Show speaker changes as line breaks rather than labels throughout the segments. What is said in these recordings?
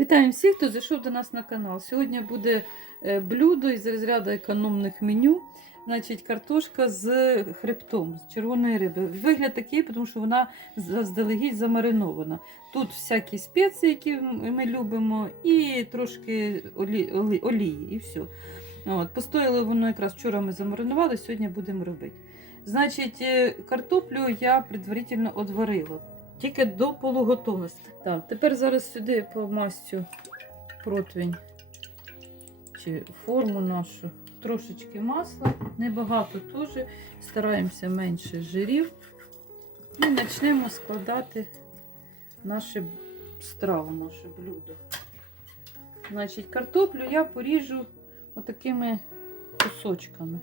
Вітаємо всіх, хто зайшов до нас на канал. Сьогодні буде е, блюдо із розряду економних меню. Значить, картошка з хребтом, з червоної риби. Вигляд такий, тому що вона заздалегідь замаринована. Тут всякі спеції, які ми любимо, і трошки олі, олі, олії, і все. От, постояло воно якраз вчора ми замаринували, сьогодні будемо робити. Значить, е, картоплю я предварительно одварила. Тільки до полуготовності. Так, тепер зараз сюди по мастю противень чи форму нашу. Трошечки масла, небагато теж. Стараємося менше жирів. І почнемо складати нашу страву, наше блюдо. Значить, картоплю я поріжу отакими кусочками.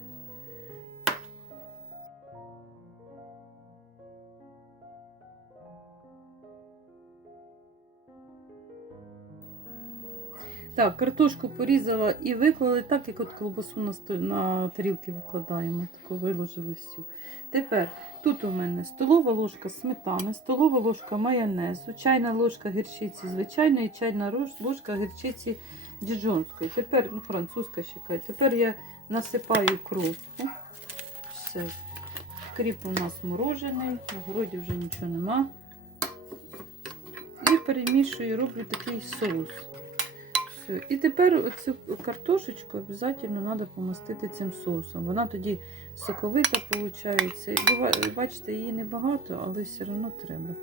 Так, картошку порізала і виклали так, як от колбасу на, сто- на тарілки викладаємо. Таку виложили всю. Тепер тут у мене столова ложка сметани, столова ложка майонезу, чайна ложка гірчиці звичайної, чайна ложка гірчиці діджонської. Тепер, ну, французька кажуть. Тепер я насипаю кропку. Все. Кріп у нас морожений, на городі вже нічого нема. І перемішую, роблю такий соус. Все. І тепер оцю картошечку обов'язково треба помастити цим соусом. Вона тоді соковита виходить. Бачите, її небагато, але все одно треба.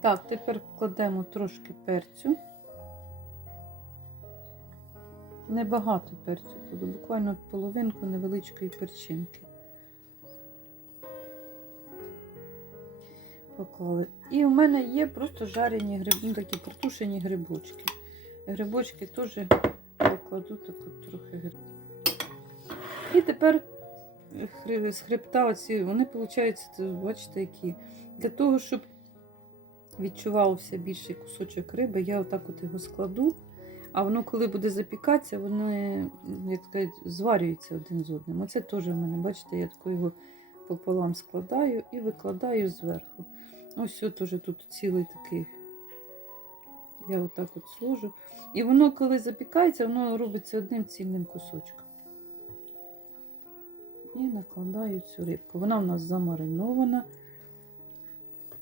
Так, тепер кладемо трошки перцю. Небагато перцю буде, буквально половинку невеличкої перчинки. Поклали. І в мене є просто жарені гриб... ну, такі протушені грибочки. Грибочки теж покладу так от трохи гриб. І тепер з хребта оці, вони, виходить, бачите, які. Для того, щоб відчувався більший кусочок риби, я отак от його складу. А воно, коли буде запікатися, воно, як сказати, зварюється один з одним. Оце теж в мене, бачите, я тако його пополам складаю і викладаю зверху. Ось все теж тут цілий такий. Я отак от сложу. І воно, коли запікається, воно робиться одним цільним кусочком. І накладаю цю рибку. Вона в нас замаринована,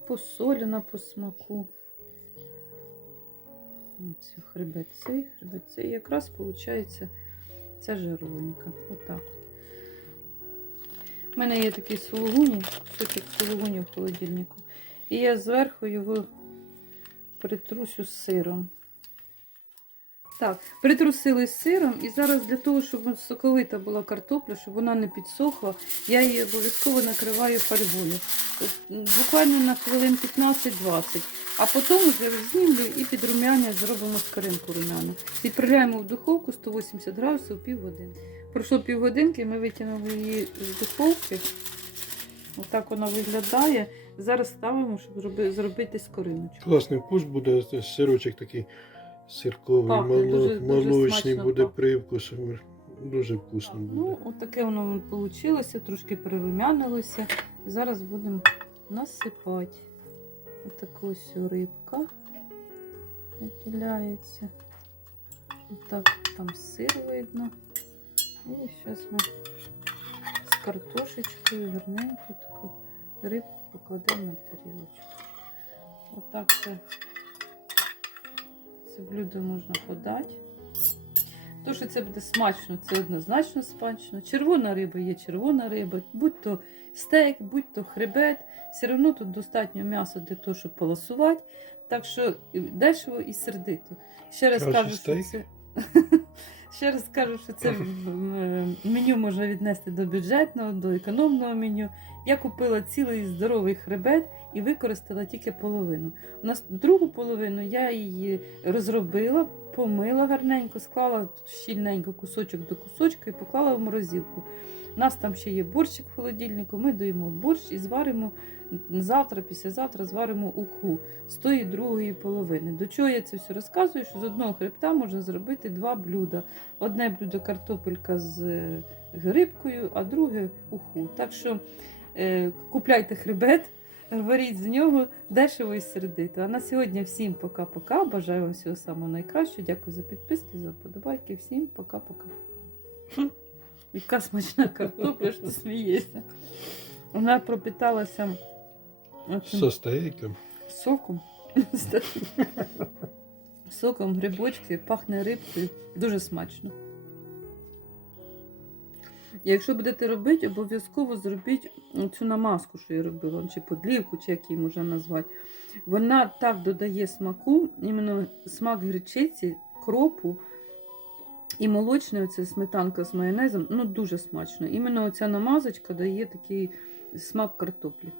посолена по смаку. Оці хребеці, хребеці. І якраз виходить ця жировенька. Отак. У мене є такий сулугуні, кусочок сулугуні в холодильнику. І я зверху його притрусю з сиром. Так, притрусили з сиром, і зараз для того, щоб соковита була картопля, щоб вона не підсохла, я її обов'язково накриваю фольгою. Буквально на хвилин 15-20. А потім вже знімлю і під рум'яння зробимо скоринку рум'яну. Відправляємо в духовку 180 градусів півгодини. Пройшло півгодинки, ми витягнули її з духовки. Отак вона виглядає. Зараз ставимо, щоб зроби- зробити скориночку.
Класний вкус буде, сирочок такий сирковий,
Пахне
мало-
дуже- дуже
молочний
смачно
буде
пахне.
привкус. Дуже вкусно буде.
Ну, от воно вийшло, трошки перерумянилося. Зараз будемо насипати. Отаку ось рибка виділяється. Отак там сир видно. І зараз ми з картошечкою гарненько таку рибку покладемо на тарілочку. Отак це, це блюдо можна подати. То, що це буде смачно, це однозначно смачно. Червона риба є червона риба, будь то стейк, будь то хребет. Все одно тут достатньо м'яса для того, щоб полосувати. Так що дешево і сердито. Ще раз
Краще
кажу, що це. Ще раз кажу, що це меню можна віднести до бюджетного, до економного меню. Я купила цілий здоровий хребет і використала тільки половину. У нас другу половину я її розробила, помила гарненько, склала щільненько кусочок до кусочка і поклала в морозилку. У нас там ще є борщик в холодильнику, ми доїмо борщ і зваримо завтра, післязавтра зваримо уху з тої другої половини. До чого я це все розказую? Що з одного хребта можна зробити два блюда. Одне блюдо картопелька з е, рибкою, а друге уху. Так що е, купляйте хребет, Варіть з нього дешево і сердито. А на сьогодні всім пока-пока. Бажаю вам всього самого найкращого. Дякую за підписки, за подобайки. Всім пока-пока. Яка смачна картопля, що ти смієшся. Вона пропиталася оцим
Со стейком.
соком. Соком, грибочки, пахне рибкою. Дуже смачно. Якщо будете робити, обов'язково зробіть цю намазку, що я робила, чи подлівку, чи як її можна назвати. Вона так додає смаку, іменно смак гречиці, кропу і молочне, оце сметанка з майонезом, ну дуже смачно. Іменно оця намазочка дає такий смак картоплі.